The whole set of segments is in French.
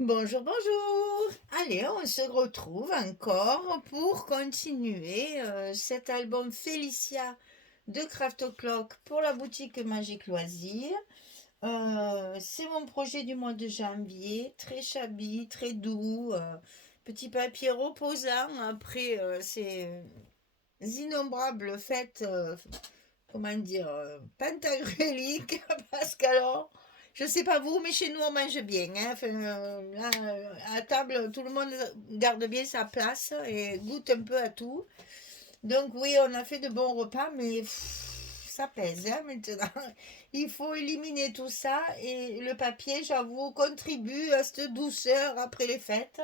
Bonjour, bonjour. Allez, on se retrouve encore pour continuer cet album Félicia de Craft O'Clock pour la boutique Magique Loisirs. C'est mon projet du mois de janvier, très shabby, très doux, petit papier reposant après ces innombrables fêtes, comment dire, pentagruéliques, parce qu'alors, je sais pas vous, mais chez nous on mange bien, hein. Enfin, là, à table, tout le monde garde bien sa place et goûte un peu à tout. Donc oui, on a fait de bons repas, mais ça pèse, hein, maintenant. Il faut éliminer tout ça et le papier, j'avoue, contribue à cette douceur après les fêtes.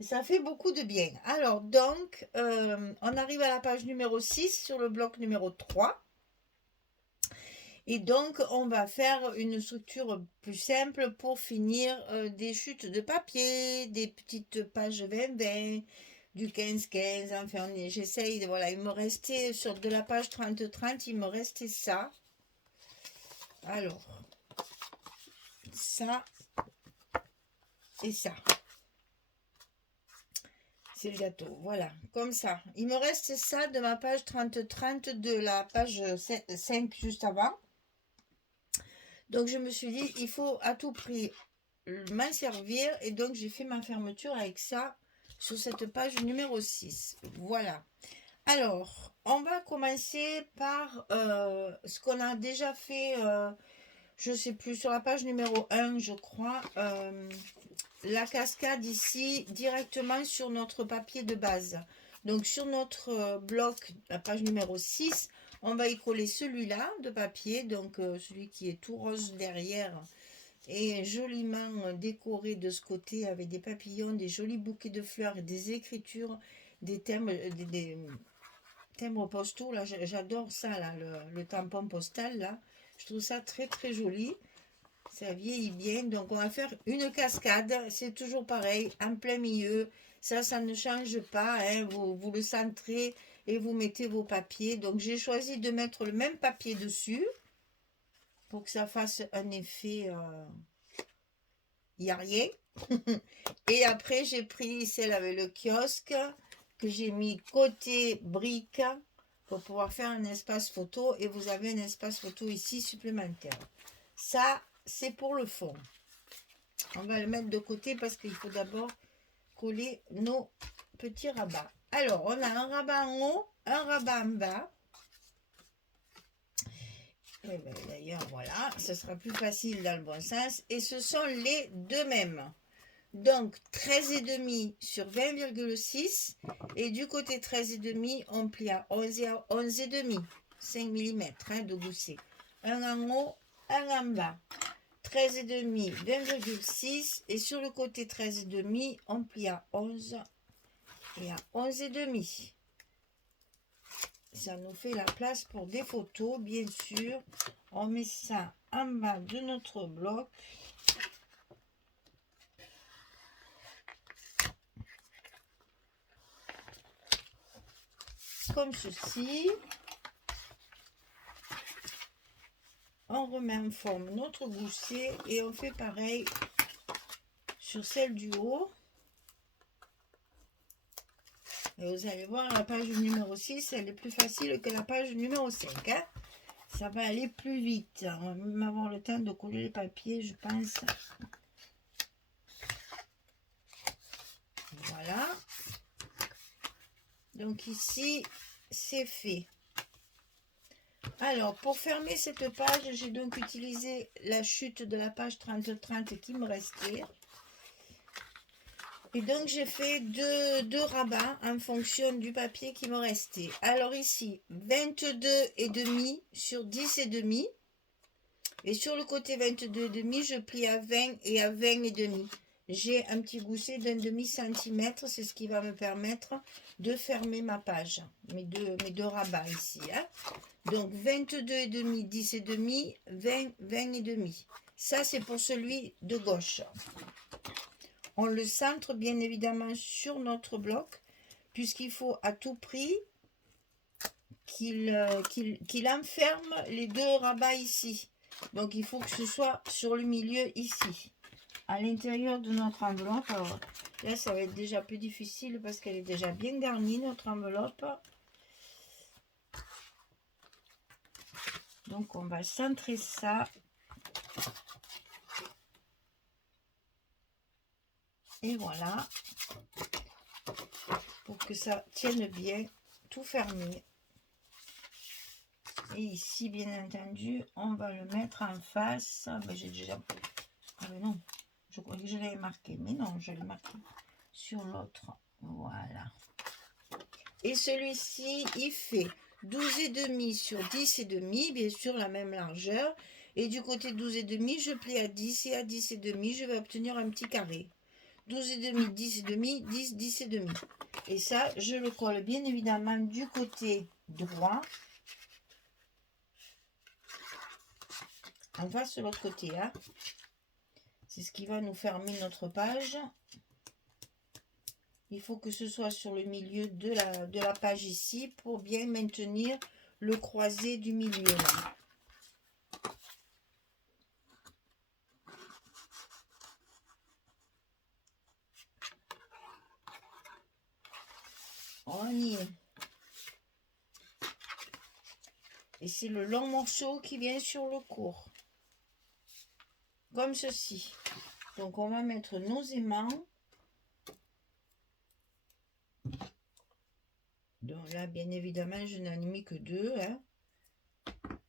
Et ça fait beaucoup de bien. Alors donc, on arrive à la page numéro 6 sur le bloc numéro 3. Et donc, on va faire une structure plus simple pour finir des chutes de papier, des petites pages 20-20, du 15-15. Enfin, j'essaye, voilà, il me restait sur de la page 30-30, il me restait ça. Alors, ça et ça. C'est le gâteau, voilà, comme ça. Il me reste ça de ma page 30-30 de la page 5 juste avant. Donc, je me suis dit, il faut à tout prix m'en servir et donc j'ai fait ma fermeture avec ça sur cette page numéro 6. Voilà. Alors, on va commencer par ce qu'on a déjà fait, je sais plus, sur la page numéro 1, je crois, la cascade ici, directement sur notre papier de base. Donc, sur notre bloc, la page numéro 6, on va y coller celui-là de papier, donc celui qui est tout rose derrière et joliment décoré de ce côté avec des papillons, des jolis bouquets de fleurs et des écritures, des thèmes, des timbres postaux. Là, j'adore ça, là, le tampon postal, là. Je trouve ça très, très joli. Ça vieillit bien. Donc, on va faire une cascade. C'est toujours pareil, en plein milieu. Ça ne change pas, hein. Vous le centrez et vous mettez vos papiers. Donc, j'ai choisi de mettre le même papier dessus pour que ça fasse un effet... il n'y a rien. Et après, j'ai pris celle avec le kiosque que j'ai mis côté brique pour pouvoir faire un espace photo. Et vous avez un espace photo ici supplémentaire. Ça, c'est pour le fond. On va le mettre de côté parce qu'il faut d'abord coller nos petits rabats. Alors, on a un rabat en haut, un rabat en bas. D'ailleurs, voilà, ce sera plus facile dans le bon sens. Et ce sont les deux mêmes. Donc 13,5 sur 20,6 et du côté 13,5 on plie à 11,5 5 mm de gousset. Un en haut, un en bas. 13,5, 20,6 et sur le côté 13,5 on plie à 11 et à 11,5. Ça nous fait la place pour des photos, bien sûr. On met ça en bas de notre bloc. Comme ceci. On remet en forme notre gousset et on fait pareil sur celle du haut. Et vous allez voir, la page numéro 6, elle est plus facile que la page numéro 5. Hein. Ça va aller plus vite. On va même avoir le temps de coller les papiers, je pense. Voilà. Donc ici, c'est fait. Alors, pour fermer cette page, j'ai donc utilisé la chute de la page 30-30 qui me restait. Et donc, j'ai fait deux rabats en fonction du papier qui me restait. Alors ici, 22,5 sur 10,5. Et sur le côté 22,5, je plie à 20 et à 20,5. J'ai un petit gousset d'un demi-centimètre, c'est ce qui va me permettre de fermer ma page, mes deux rabats ici. Hein. Donc 22,5, 10,5, 20, 20,5. Ça, c'est pour celui de gauche. On le centre bien évidemment sur notre bloc, puisqu'il faut à tout prix qu'il enferme les deux rabats ici. Donc il faut que ce soit sur le milieu ici. à l'intérieur de notre enveloppe. Alors, là, ça va être déjà plus difficile parce qu'elle est déjà bien garnie, notre enveloppe. Donc, on va centrer ça. Et voilà. Pour que ça tienne bien, tout fermé. Et ici, bien entendu, on va le mettre en face. Ah, ben, j'ai déjà... Ah ben non, je crois que je l'avais marqué. Mais non, je l'ai marqué sur l'autre. Voilà. Et celui-ci, il fait 12,5 sur 10,5, bien sûr, la même largeur. Et du côté 12,5, je plie à 10 et à 10,5, je vais obtenir un petit carré. 12,5, 10,5, 10, 10,5. Et ça, je le colle bien évidemment du côté droit. On va sur l'autre côté. Hein. C'est ce qui va nous fermer notre page. Il faut que ce soit sur le milieu de la page ici pour bien maintenir le croisé du milieu. Là. On y est. Et c'est le long morceau qui vient sur le court. Comme ceci. Donc on va mettre nos aimants. Donc là, bien évidemment, je n'en ai mis que 2. Hein.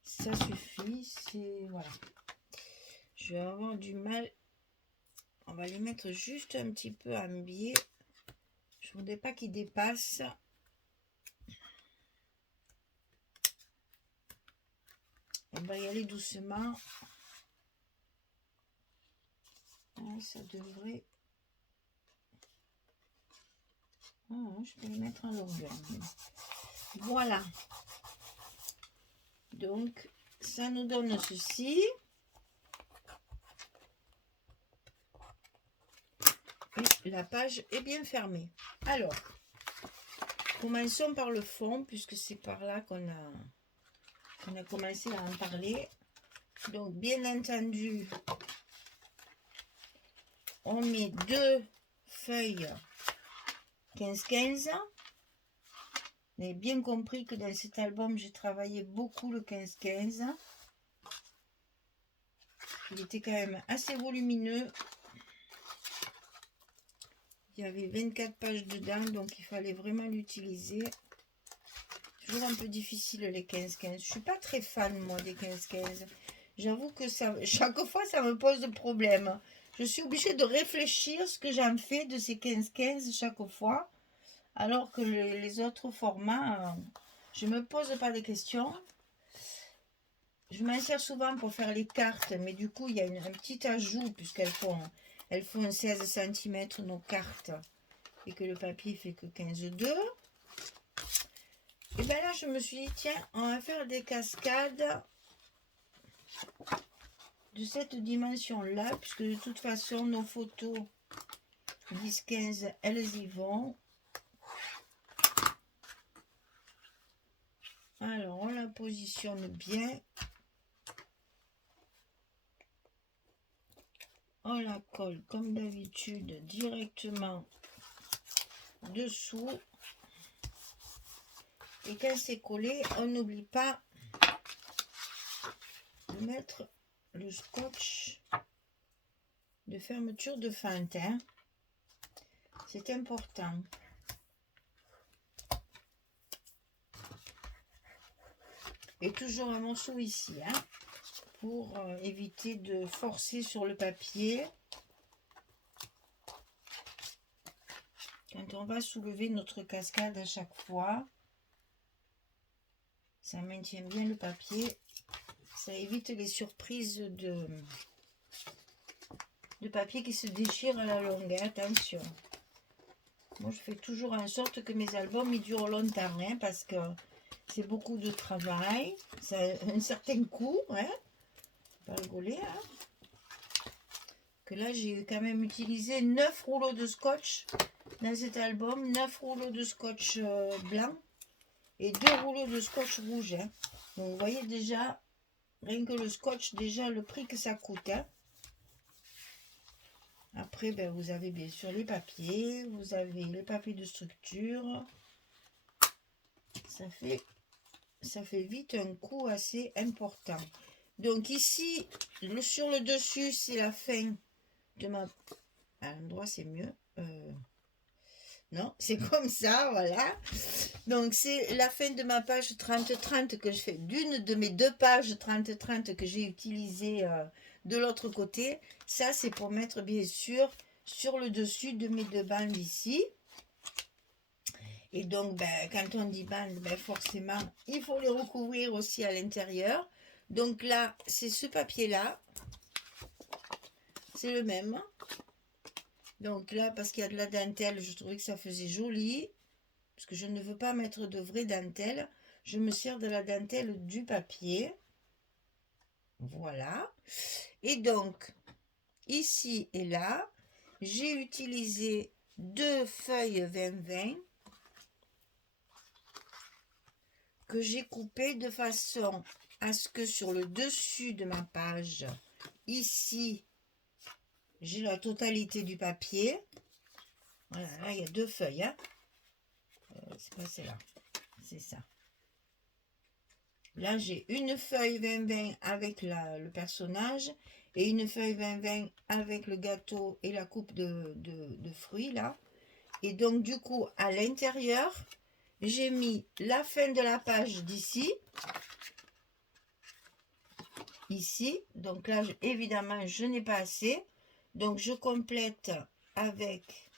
Ça suffit. C'est voilà. Je vais avoir du mal. On va les mettre juste un petit peu en biais. Je ne voudrais pas qu'ils dépassent. On va y aller doucement. Ça devrait... je peux les mettre en longueur. Voilà. Donc, ça nous donne ceci. Et la page est bien fermée. Alors, commençons par le fond, puisque c'est par là qu'on a commencé à en parler. Donc, bien entendu, on met 2 feuilles 15-15. Vous avez bien compris que dans cet album, j'ai travaillé beaucoup le 15-15. Il était quand même assez volumineux. Il y avait 24 pages dedans, donc il fallait vraiment l'utiliser. Toujours un peu difficile les 15-15. Je suis pas très fan, moi, des 15-15. J'avoue que ça, chaque fois, ça me pose des problèmes. Je suis obligée de réfléchir ce que j'en fais de ces 15-15 chaque fois. Alors que les autres formats, je ne me pose pas de questions. Je m'en sers souvent pour faire les cartes, mais du coup, il y a un petit ajout, puisqu'elles font 16 cm nos cartes, et que le papier fait que 15,2. Et bien là, je me suis dit, tiens, on va faire des cascades de cette dimension-là, puisque de toute façon, nos photos 10-15, elles y vont. Alors, on la positionne bien. On la colle comme d'habitude directement dessous. Et quand c'est collé, on n'oublie pas de mettre le scotch de fermeture de fente. Hein. C'est important. Et toujours un morceau ici, hein, pour éviter de forcer sur le papier. Quand on va soulever notre cascade à chaque fois, ça maintient bien le papier. Ça évite les surprises de papier qui se déchire à la longue. Hein, attention. Moi, je fais toujours en sorte que mes albums ils durent longtemps, hein, parce que c'est beaucoup de travail. Ça a un certain coût. Hein. Pas rigoler. Hein. Que là, j'ai quand même utilisé 9 rouleaux de scotch dans cet album. 9 rouleaux de scotch blanc et 2 rouleaux de scotch rouge. Hein. Donc, vous voyez déjà, rien que le scotch, déjà le prix que ça coûte. Hein. Après, ben, vous avez bien sûr les papiers, vous avez les papiers de structure. Ça fait vite un coup assez important. Donc ici, sur le dessus, c'est la fin de ma... À l'endroit, c'est mieux. Non, c'est comme ça, voilà. Donc c'est la fin de ma page 30-30 que je fais. D'une de mes deux pages 30-30 que j'ai utilisées de l'autre côté. Ça, c'est pour mettre bien sûr sur le dessus de mes deux bandes ici. Et donc, ben, quand on dit bande, ben, forcément, il faut les recouvrir aussi à l'intérieur. Donc là, c'est ce papier-là. C'est le même. Donc là, parce qu'il y a de la dentelle, je trouvais que ça faisait joli. Parce que je ne veux pas mettre de vraie dentelle. Je me sers de la dentelle du papier. Voilà. Et donc, ici et là, j'ai utilisé deux feuilles 20-20 que j'ai coupées de façon à ce que sur le dessus de ma page, ici, j'ai la totalité du papier. Voilà, là, il y a deux feuilles. Hein. C'est pas celle-là, c'est ça. Là, j'ai une feuille 20-20 avec le personnage et une feuille 20-20 avec le gâteau et la coupe de fruits, là. Et donc, du coup, à l'intérieur, j'ai mis la fin de la page d'ici. Ici. Donc là, évidemment, je n'ai pas assez. Donc, je complète avec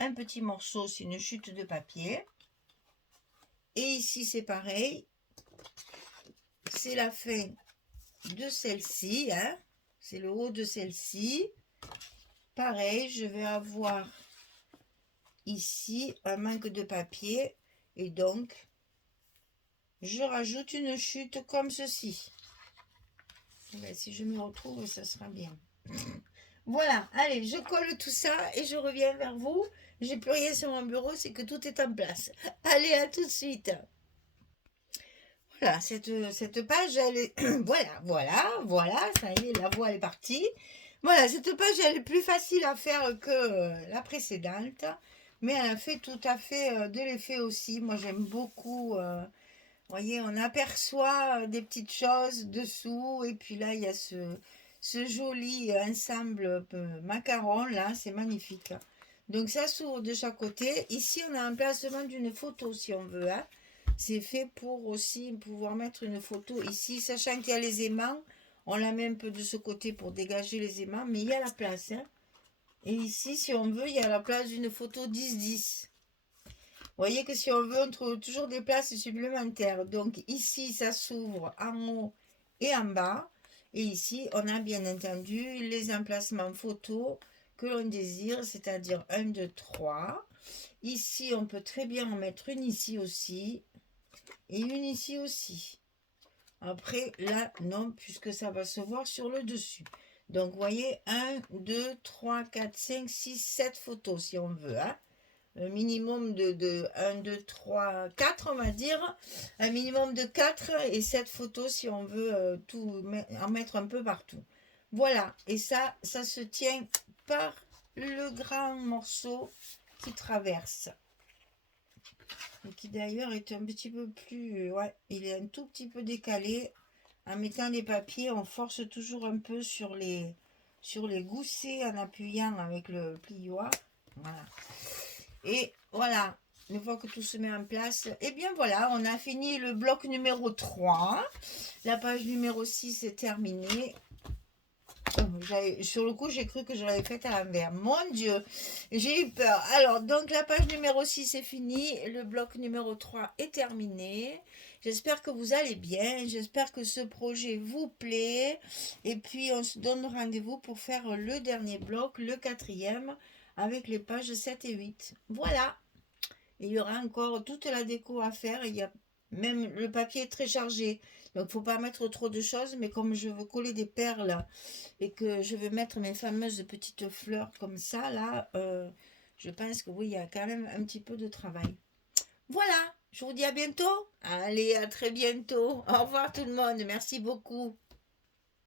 un petit morceau, c'est une chute de papier. Et ici, c'est pareil. C'est la fin de celle-ci, hein. C'est le haut de celle-ci. Pareil, je vais avoir ici un manque de papier et donc je rajoute une chute comme ceci. Ben, si je me retrouve, ça sera bien. Voilà, allez, je colle tout ça et je reviens vers vous. J'ai plus rien sur mon bureau, c'est que tout est en place. Allez, à tout de suite. Voilà, cette page, elle est... voilà, ça y est, la voix est partie. Voilà, cette page, elle est plus facile à faire que la précédente, mais elle a fait tout à fait de l'effet aussi. Moi, j'aime beaucoup, vous voyez, on aperçoit des petites choses dessous, et puis là, il y a ce joli ensemble macaron, là, c'est magnifique. Donc, ça s'ouvre de chaque côté. Ici, on a un placement d'une photo, si on veut, hein. C'est fait pour aussi pouvoir mettre une photo ici, sachant qu'il y a les aimants. On la met un peu de ce côté pour dégager les aimants, mais il y a la place. Hein. Et ici, si on veut, il y a la place d'une photo 10-10. Vous voyez que si on veut, on trouve toujours des places supplémentaires. Donc ici, ça s'ouvre en haut et en bas. Et ici, on a bien entendu les emplacements photos que l'on désire, c'est-à-dire 1, 2, 3. Ici, on peut très bien en mettre une ici aussi. Et une ici aussi. Après, là, non, puisque ça va se voir sur le dessus. Donc, vous voyez, 1, 2, 3, 4, 5, 6, 7 photos, si on veut. Hein. Un minimum de 1, 2, 3, 4, on va dire. Un minimum de 4 et 7 photos, si on veut en mettre un peu partout. Voilà. Et ça se tient par le grand morceau qui traverse. Et qui d'ailleurs est un petit peu plus... ouais, il est un tout petit peu décalé. En mettant les papiers, on force toujours un peu sur les goussets en appuyant avec le plioir. Voilà. Et voilà, une fois que tout se met en place, et bien voilà, on a fini le bloc numéro 3. La page numéro 6 est terminée. Sur le coup, j'ai cru que je l'avais faite à l'envers. Mon Dieu, j'ai eu peur. Alors, donc la page numéro 6 est finie. Le bloc numéro 3 est terminé. J'espère que vous allez bien. J'espère que ce projet vous plaît. Et puis, on se donne rendez-vous pour faire le dernier bloc, le 4e, avec les pages 7 et 8. Voilà. Il y aura encore toute la déco à faire. Il y a même le papier est très chargé. Donc, il ne faut pas mettre trop de choses. Mais comme je veux coller des perles et que je vais mettre mes fameuses petites fleurs comme ça, là, je pense que oui, il y a quand même un petit peu de travail. Voilà, je vous dis à bientôt. Allez, à très bientôt. Au revoir tout le monde. Merci beaucoup.